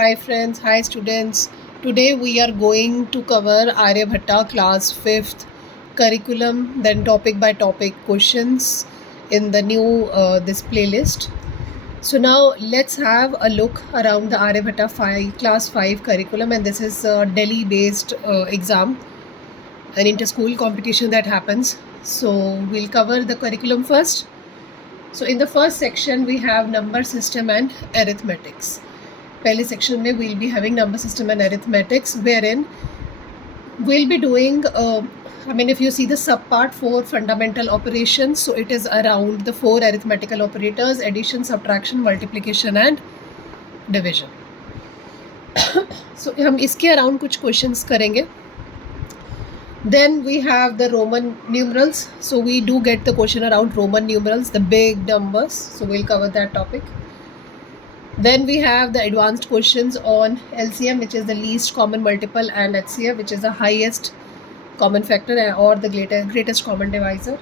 Hi friends, hi students. Today we are going to cover Aryabhatta class 5th curriculum, then topic by topic questions in the new this playlist. So now let's have a look around the Aryabhatta 5 class 5 curriculum, and this is a Delhi based exam, an inter-school competition that happens. So we'll cover the curriculum first. So in the first section we have number system and arithmetics. पहले section में we'll be having number system and arithmetics, wherein we'll be doing if you see the sub part 4 fundamental operations, so it is around the 4 arithmetical operators: addition, subtraction, multiplication and division. So हम इसके around कुछ questions करेंगे. Then we have the Roman numerals, so we do get the question around Roman numerals, the big numbers, so we'll cover that topic. Then we have the advanced questions on LCM, which is the least common multiple, and HCF, which is the highest common factor or the greatest common divisor.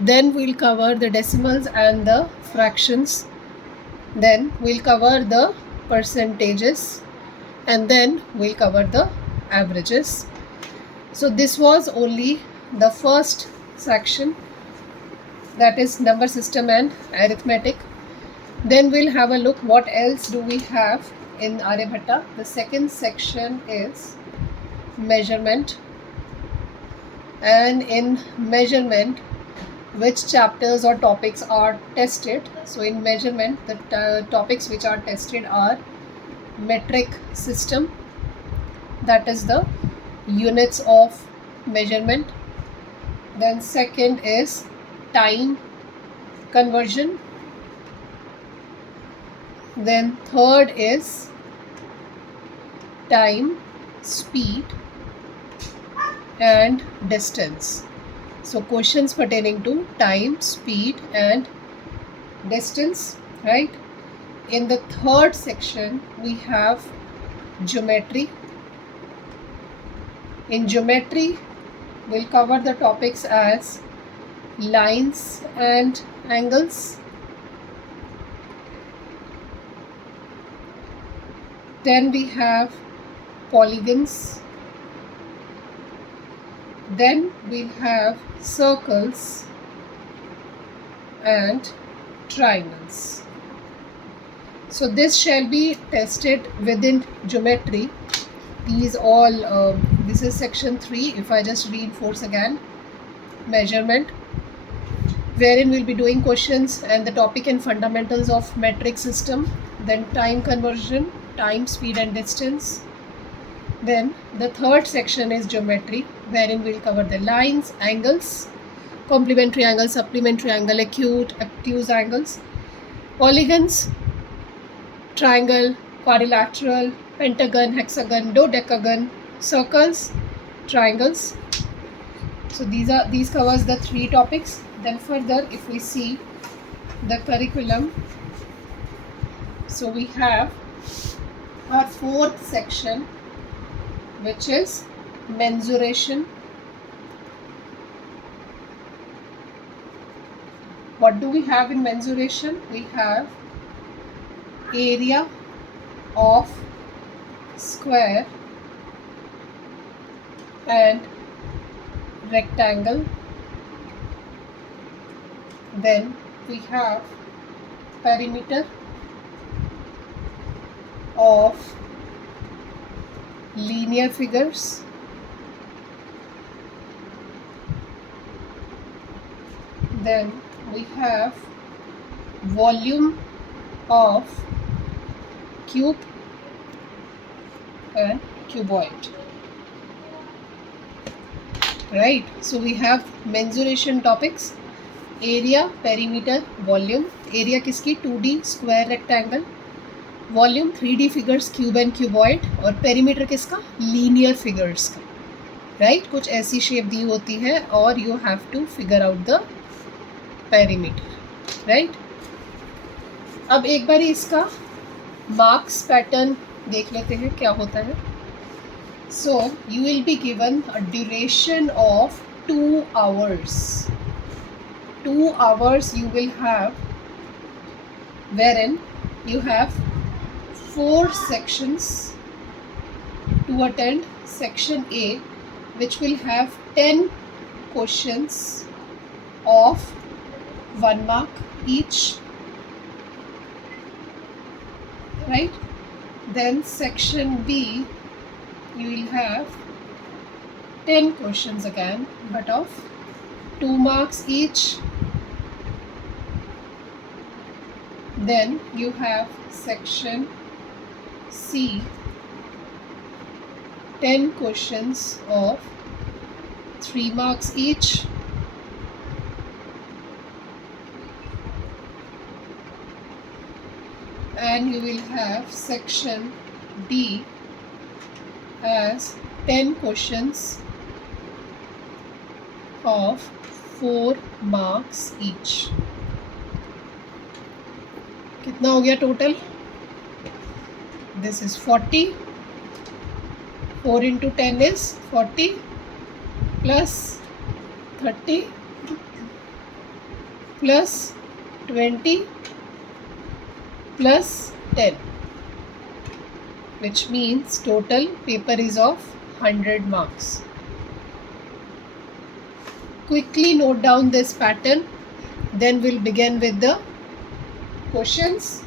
Then we'll cover the decimals and the fractions. Then we'll cover the percentages, and then we'll cover the averages. So this was only the first section, that is number system and arithmetic. Then we'll have a look what else do we have in Aryabhatta. The second section is measurement, and in measurement which chapters or topics are tested. So in measurement the topics which are tested are metric system, that is the units of measurement. Then second is time conversion. Then third is time, speed and distance. So questions pertaining to time, speed and distance, right? In the third section we have geometry. In geometry we'll cover the topics as lines and angles. Then we have polygons. Then we have circles and triangles. So this shall be tested within geometry. These all, this is section 3. If I just reinforce again, measurement, wherein we'll be doing questions and the topic and fundamentals of metric system. Then time conversion, time, speed and distance. Then the third section is geometry, wherein we'll cover the lines, angles, complementary angle, supplementary angle, acute, obtuse angles, polygons, triangle, quadrilateral, pentagon, hexagon, dodecagon, circles, triangles. So these covers the 3 topics. Then further if we see the curriculum, so we have our fourth section, which is mensuration. What do we have in mensuration? We have area of square and rectangle. Then we have perimeter of linear figures. Then we have volume of cube and cuboid, right? So we have mensuration topics: area, perimeter, volume. area किसकी? 2D square rectangle. Volume 3D figures cube and cuboid. और perimeter किसका? Linear figures का, right? कुछ ऐसी shape दी होती है और you have to figure out the perimeter, right? अब एक बार इसका मार्क्स पैटर्न देख लेते हैं क्या होता है. So you will be given a duration of 2 hours. 2 hours you will have, wherein you have 4 sections to attend section A, which will have 10 questions of 1 mark each, right? Then section B, you will have 10 questions again, but of 2 marks each. Then you have section C, 10 questions of 3 marks each. And you will have section D as 10 questions of 4 marks each. कितना हो गया total? This is 40. 4 into 10 is 40 plus 30 plus 20 plus 10, which means total paper is of 100 marks. Quickly note down this pattern, then we'll begin with the questions.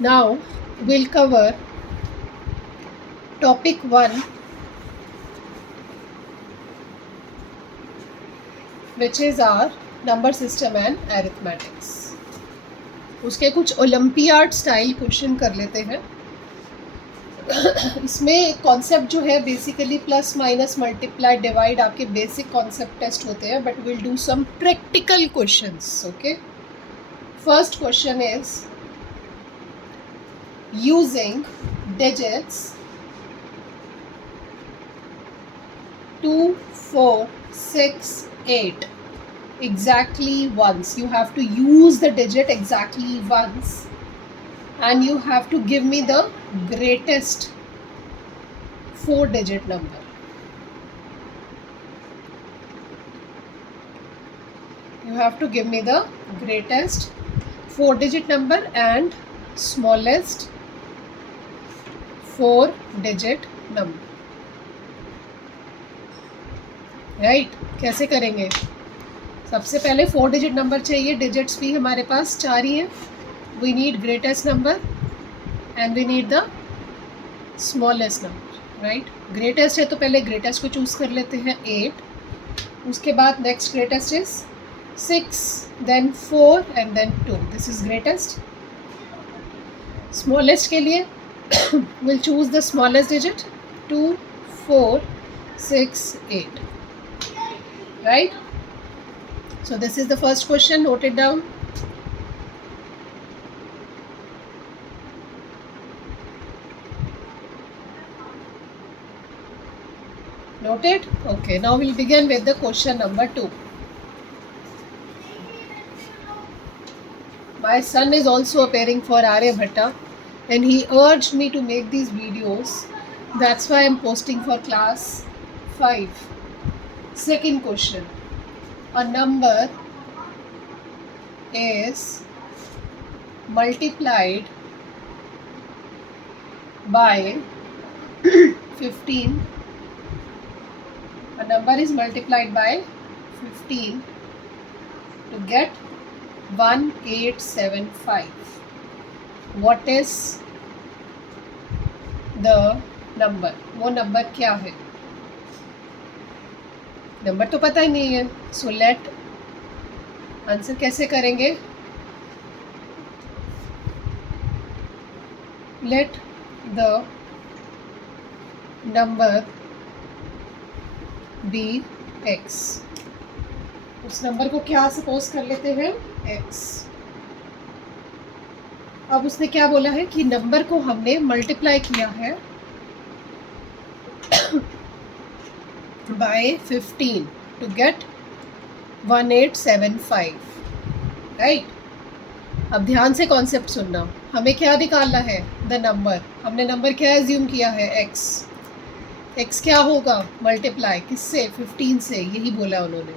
Now we'll cover topic 1, which is our number system and arithmetics. उसके कुछ olympiad style question कर लेते हैं. इसमें concept जो है basically plus minus multiply divide आपके basic concept test होते हैं, but will do some practical questions. Okay, first question is using digits 2, 4, 6, 8 exactly once. You have to use the digit exactly once, and you have to give me the greatest 4-digit number. You have to give me the greatest 4-digit number and smallest 4-digit number. Right? कैसे करेंगे? सबसे पहले 4-digit number चाहिए. Digits भी हमारे पास 4 ही हैं. We need greatest number and we need the smallest number. Right? Greatest है तो पहले ग्रेटेस्ट को चूज़ कर लेते हैं, 8. उसके बाद next greatest is 6, then 4 and then 2. This is greatest. Smallest के लिए we'll choose the smallest digit, 2, 4, 6, 8. Right? So this is the first question. Note it down. Noted? Okay, now we'll begin with the question number 2. My son is also appearing for Aryabhatta, and he urged me to make these videos. That's why I'm posting for class 5. Second question. A number is multiplied by 15. A number is multiplied by 15 to get 1875. What is the number? वो number क्या है? Number तो पता ही नहीं है. So let answer कैसे करेंगे? Let the number be x. उस नंबर को क्या सपोज कर लेते हैं? x. अब उसने क्या बोला है कि नंबर को हमने मल्टीप्लाई किया है बाय 15 टू गेट 1875. राइट? अब ध्यान से कॉन्सेप्ट सुनना. हमें क्या निकालना है? The number. हमने नंबर क्या एज्यूम किया है? x. x क्या होगा, मल्टीप्लाई किससे, 15 से, यही बोला उन्होंने,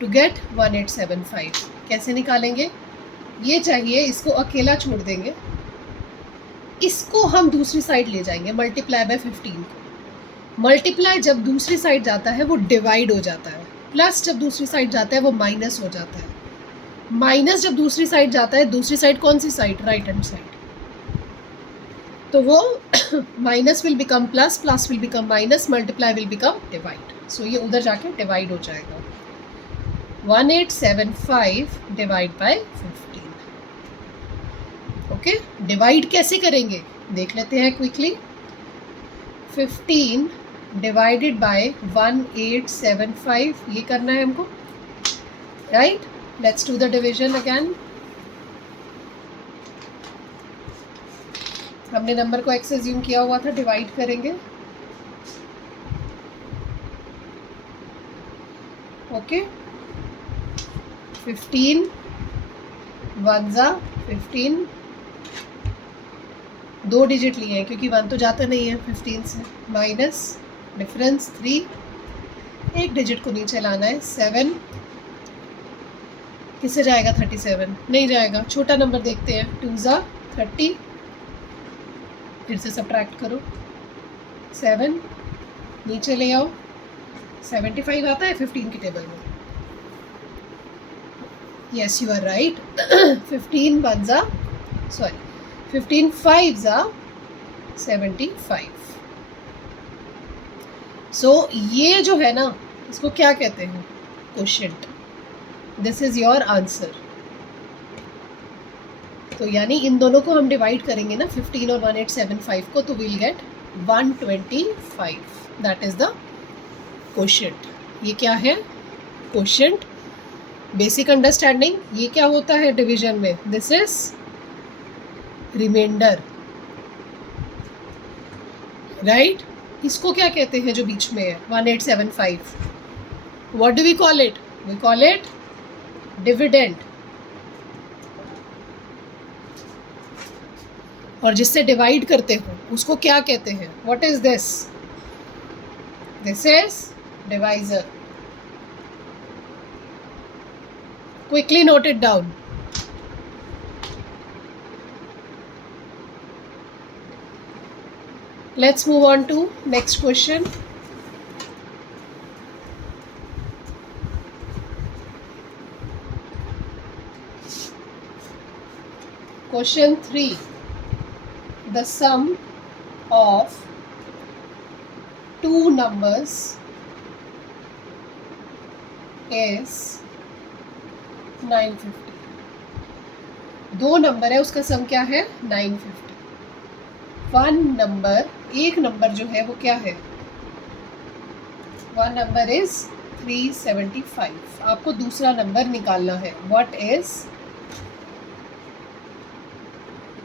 टू गेट 1875। कैसे निकालेंगे, ये चाहिए, इसको अकेला छोड़ देंगे, इसको हम दूसरी साइड ले जाएंगे, मल्टीप्लाई बाय 15 को। मल्टीप्लाई जब दूसरी साइड जाता है वो डिवाइड हो जाता है, प्लस जब दूसरी साइड जाता है वो माइनस हो जाता है, माइनस जब दूसरी साइड जाता है, दूसरी साइड कौन सी साइड, राइट हैंड साइड, तो वो minus will become plus, plus will become minus, multiply will become divide, so ये उधर जाके डिवाइड हो जाएगा, 1875 डिवाइड बाय 15। ओके, डिवाइड कैसे करेंगे देख लेते हैं क्विकली। 15 डिवाइडेड बाय 1875, ये करना है हमको, right. Let's do the division again. हमने नंबर को एक्स एज्यूम किया हुआ था, डिवाइड करेंगे। ओके, 15 वन ज़ा 15, 2 डिजिट लिए हैं क्योंकि 1 तो जाता नहीं है 15 से, माइनस डिफरेंस 3, 1 डिजिट को नीचे लाना है, 7, किससे जाएगा, 37 नहीं जाएगा, छोटा नंबर देखते हैं, 2 ज़ा 30, फिर से सब्ट्रैक्ट करो, 7 नीचे ले आओ, 75 आता है 15 की टेबल में, yes you are right. 15 one ज़ा, सॉरी 15 फाइव ज़ा 75। सो ये जो है ना, इसको क्या कहते हैं, quotient. This is your answer. तो यानी इन दोनों को हम डिवाइड करेंगे ना, 15 और 1875 को, तो will get 125, that is the quotient. ये क्या है, क्वोशिएंट। बेसिक अंडरस्टैंडिंग, ये क्या होता है डिवीजन में, दिस इज रिमाइंडर, राइट। इसको क्या कहते हैं जो बीच में है 1875, what do we call it, we call it dividend. और जिससे डिवाइड करते हो उसको क्या कहते हैं, what is this, this is divisor. Quickly note it down. Let's move on to next question. Question 3. The sum of two numbers is 950. दो number है, उसका सम क्या है 950। वन नंबर, एक नंबर जो है वो क्या है, वन नंबर इज 375। आपको दूसरा नंबर निकालना है, what is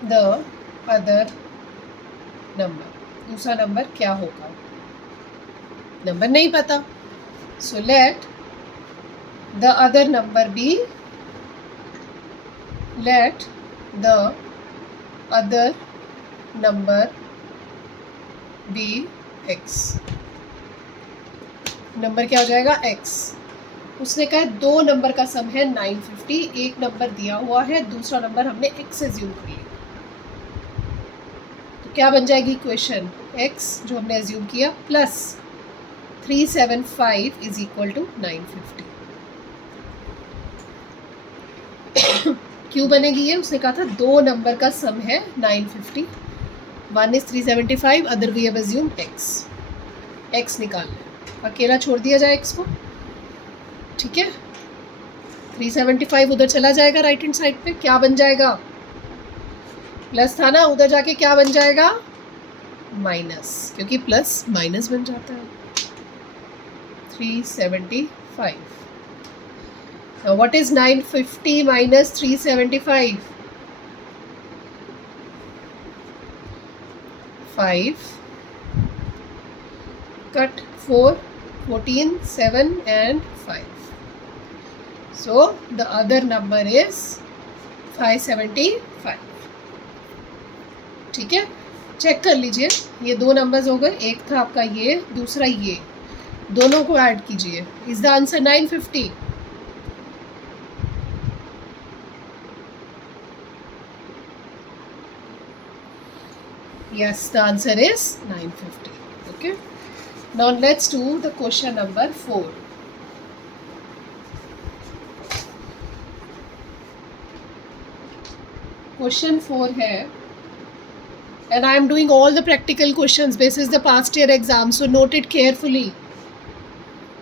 the other number, दूसरा नंबर क्या होगा, नंबर नहीं पता, so let the other number be, let the other number be x। Number क्या हो जाएगा x। उसने कहा दो नंबर का सम है 950, एक नंबर दिया हुआ है, दूसरा नंबर हमने x से एज्यूम कर लिया, तो क्या बन जाएगी इक्वेशन, x जो हमने एज्यूम किया प्लस 375 इज इक्वल टू 950। क्यों बनेगी ये, उसने कहा था दो नंबर का सम है 950, one is 375, other we have assumed x। x निकालना है, अकेला छोड़ दिया जाए x को, ठीक है। 375 उधर चला जाएगा राइट हैंड साइड पे, क्या बन जाएगा, प्लस था ना, उधर जाके क्या बन जाएगा माइनस, क्योंकि प्लस माइनस बन जाता है। 375, now what is 950 minus 375, 5, cut 4, 14, 7 and 5, so the other number is 575, ठीक है। चेक कर लीजिए, ये 2 नंबर्स हो गए, एक था आपका ये, दूसरा ये, दोनों को ऐड कीजिए. Is the answer 950? Yes, the answer is 950. Okay. Now let's do the question number 4. Question 4 है, and I am doing all the practical questions basis the past year exam, so note it carefully.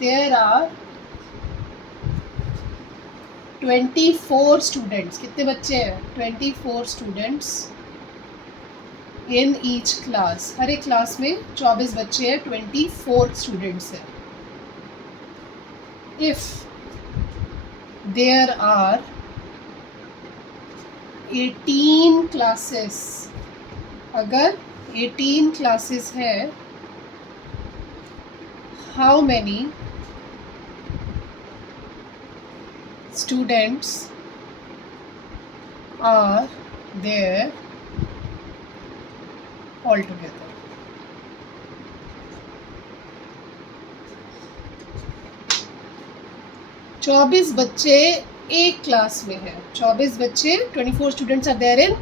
There are 24 students. कितने बच्चे हैं? 24 students in each class. हर एक class में 24 बच्चे हैं, 24 students हैं. If there are 18 classes, अगर 18 classes है, how many students are there altogether? चौबीस बच्चे एक क्लास में है. 24 बच्चे, 24 students are there in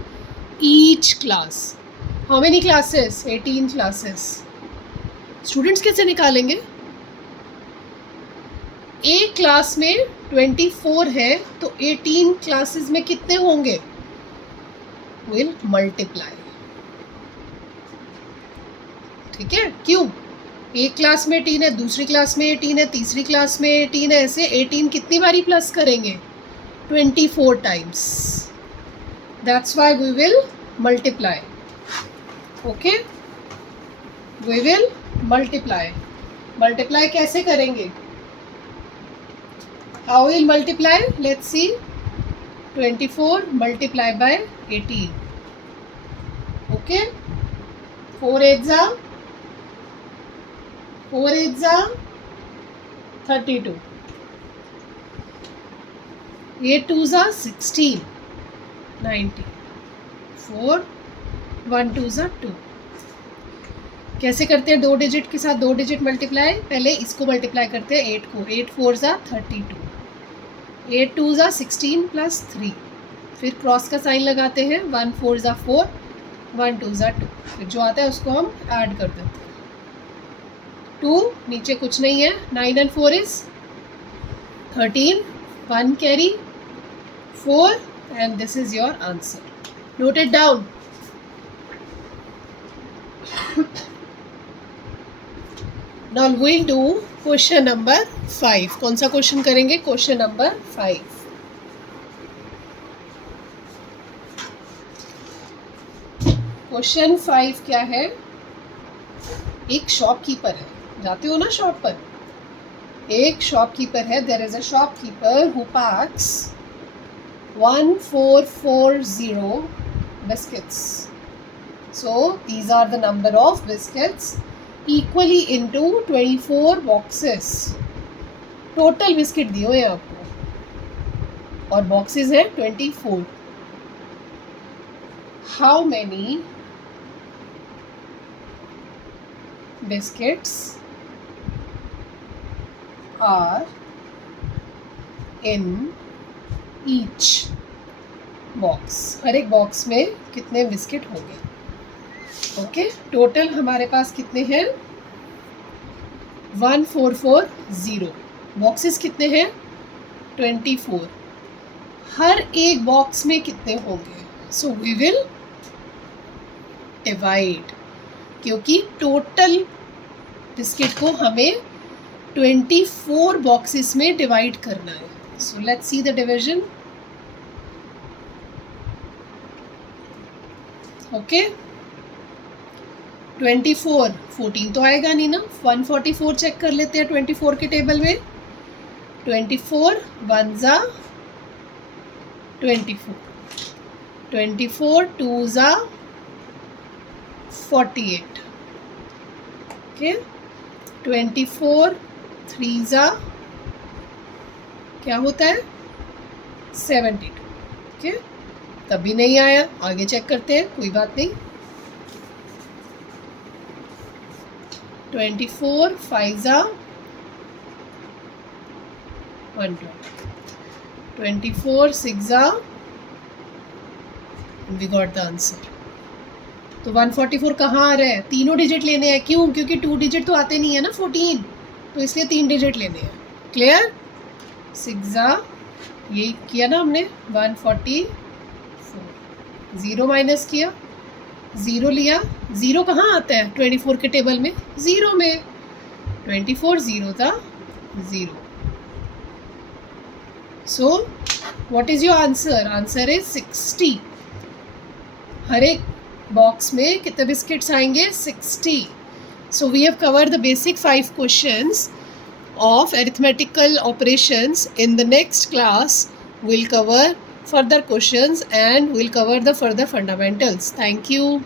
each class. How many classes? 18 classes. Students कैसे निकालेंगे? एक क्लास में 24 है तो 18 क्लासेस में कितने होंगे? Will multiply. ठीक है, क्यों? एक क्लास में 18 है, दूसरी क्लास में 18 है, तीसरी क्लास में 18 है, ऐसे 18 कितनी बारी प्लस करेंगे? 24 times. That's why we will multiply. Okay, we will multiply. Multiply कैसे करेंगे? How will multiply? Let's see. 24 multiply by 18. Okay. 4 8s are 32. 8 2s are 16. 90. 4 1 2s are 2. कैसे करते हैं? 2 डिजिट के साथ 2 डिजिट मल्टीप्लाई. पहले इसको मल्टीप्लाई करते हैं 8 को. 8 4s are 32. 8 2s are 16 plus 3. फिर क्रॉस का साइन लगाते हैं. 1 4s are 4. 1 2s are 2. फिर जो आता है उसको हम ऐड कर देते हैं. 2 नीचे कुछ नहीं है. 9 and 4 is 13. 1 carry 4 and this is your answer. Note it down. Now we'll do question number 5. कौन सा क्वेश्चन करेंगे? Question number 5. क्वेश्चन 5 क्या है? एक शॉपकीपर है. जाते हो ना शॉप पर? एक शॉपकीपर है. There is a shopkeeper who packs 1440 biscuits. So these are the number of biscuits equally into 24 boxes. Total biscuit दिए हुए हैं आपको और बॉक्सेस हैं 24. How many biscuits are in each box? हर एक बॉक्स में कितने बिस्किट होंगे? ओके, टोटल हमारे पास कितने हैं? 1440. बॉक्सेस कितने हैं? 24. हर एक बॉक्स में कितने होंगे? सो वी विल डिवाइड, क्योंकि टोटल बिस्किट को हमें 24 बॉक्सेस में डिवाइड करना है. So let's see the division. Okay, 24 14 तो आएगा नहीं ना. 144 चेक कर लेते हैं 24 के टेबल में. 24 1s are 24. 24 2s are 48. Okay, 24 3s are क्या होता है? 72. ओके, तभी नहीं आया. आगे चेक करते हैं, कोई बात नहीं. 24 5 120, 24 6 we got the answer. तो 144 कहाँ आ रहा है? तीनों डिजिट लेने हैं. क्यों? क्योंकि 2 डिजिट तो आते नहीं है ना 14, तो इसलिए 3 डिजिट लेने हैं. क्लियर? 6 ये किया ना हमने 144, 0 माइनस किया, 0 लिया. 0 कहाँ आता है 24 के टेबल में? 0 में. 24 0 था 0. So what is your answer? Answer is 60. हर एक बॉक्स में कितने बिस्किट्स आएंगे? 60. So we have covered the basic 5 questions of arithmetical operations. In the next class we'll cover further questions and we'll cover the further fundamentals. Thank you.